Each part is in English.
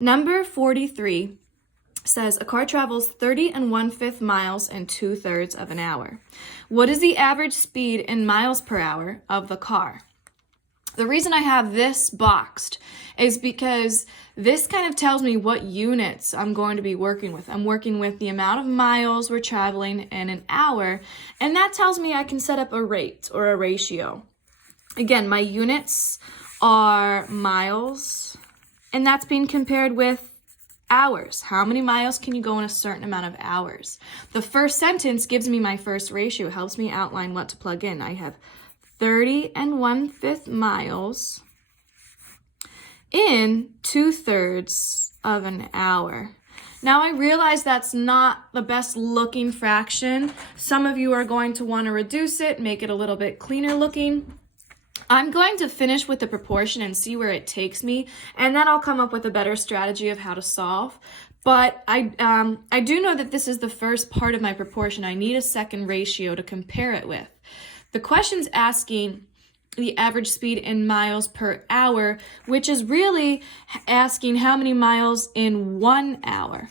Number 43 says a car travels 30 1/5 miles in 2/3 of an hour. What is the average speed in miles per hour of the car? The reason I have this boxed is because this kind of tells me what units I'm going to be working with. I'm working with the amount of miles we're traveling in an hour, and that tells me I can set up a rate or a ratio. Again, my units are miles, and that's being compared with hours. How many miles can you go in a certain amount of hours? The first sentence gives me my first ratio, helps me outline what to plug in. I have 30 1/5 miles in 2/3 of an hour. Now I realize that's not the best looking fraction. Some of you are going to want to reduce it, make it a little bit cleaner looking. I'm going to finish with the proportion and see where it takes me, and then I'll come up with a better strategy of how to solve. But I do know that this is the first part of my proportion. I need a second ratio to compare it with. The question's asking the average speed in miles per hour, which is really asking how many miles in 1 hour.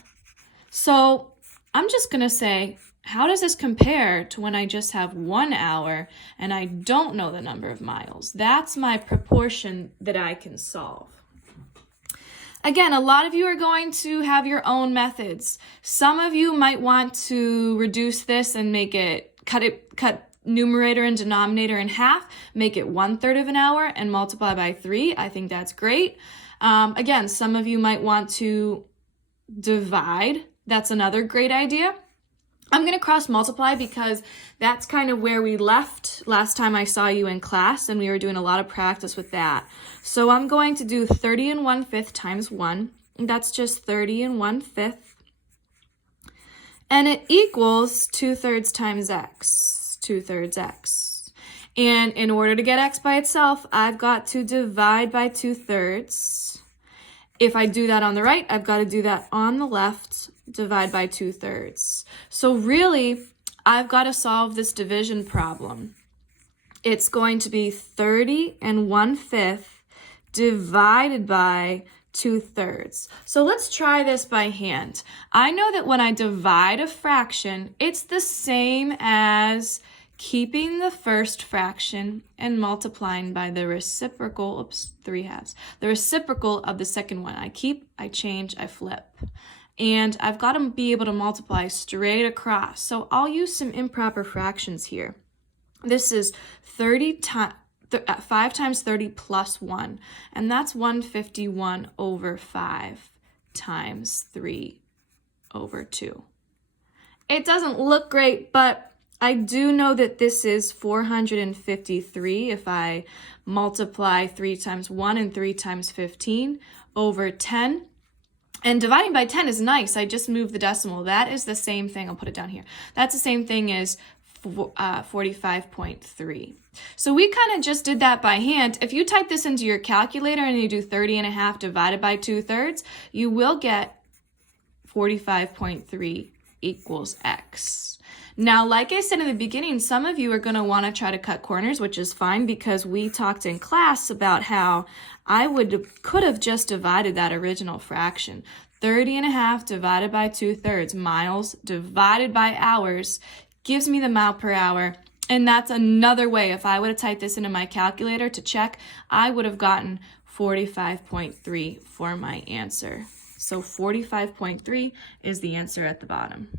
So I'm just going to say, how does this compare to when I just have 1 hour and I don't know the number of miles? That's my proportion that I can solve. Again, a lot of you are going to have your own methods. Some of you might want to reduce this and make it, cut numerator and denominator in half, make it 1/3 of an hour and multiply by 3. I think that's great. Again, some of you might want to divide. That's another great idea. I'm going to cross multiply because that's kind of where we left last time I saw you in class, and we were doing a lot of practice with that. So I'm going to do 30 1/5 times 1. That's just 30 1/5. And it equals 2/3 times x, 2/3 x. And in order to get x by itself, I've got to divide by 2/3. If I do that on the right, I've got to do that on the left, divide by 2/3. So really, I've got to solve this division problem. It's going to be 30 1/5 divided by 2/3. So let's try this by hand. I know that when I divide a fraction, it's the same as keeping the first fraction and multiplying by the reciprocal, 3/2, the reciprocal of the second one. I keep, I change, I flip. And I've got to be able to multiply straight across. So I'll use some improper fractions here. This is 5 times 30 plus 1, and that's 151 over 5 times 3 over 2. It doesn't look great, but I do know that this is 453 if I multiply 3 times 1 and 3 times 15 over 10. And dividing by 10 is nice. I just moved the decimal. That is the same thing. I'll put it down here. That's the same thing as 45.3. So we kind of just did that by hand. If you type this into your calculator and you do 30 1/2 divided by 2/3, you will get 45.3 equals x. Now, like I said in the beginning, some of you are going to want to try to cut corners, which is fine because we talked in class about how I could have just divided that original fraction. 30 1/2 divided by 2/3, miles divided by hours, gives me the mile per hour. And that's another way. If I would have typed this into my calculator to check, I would have gotten 45.3 for my answer. So 45.3 is the answer at the bottom.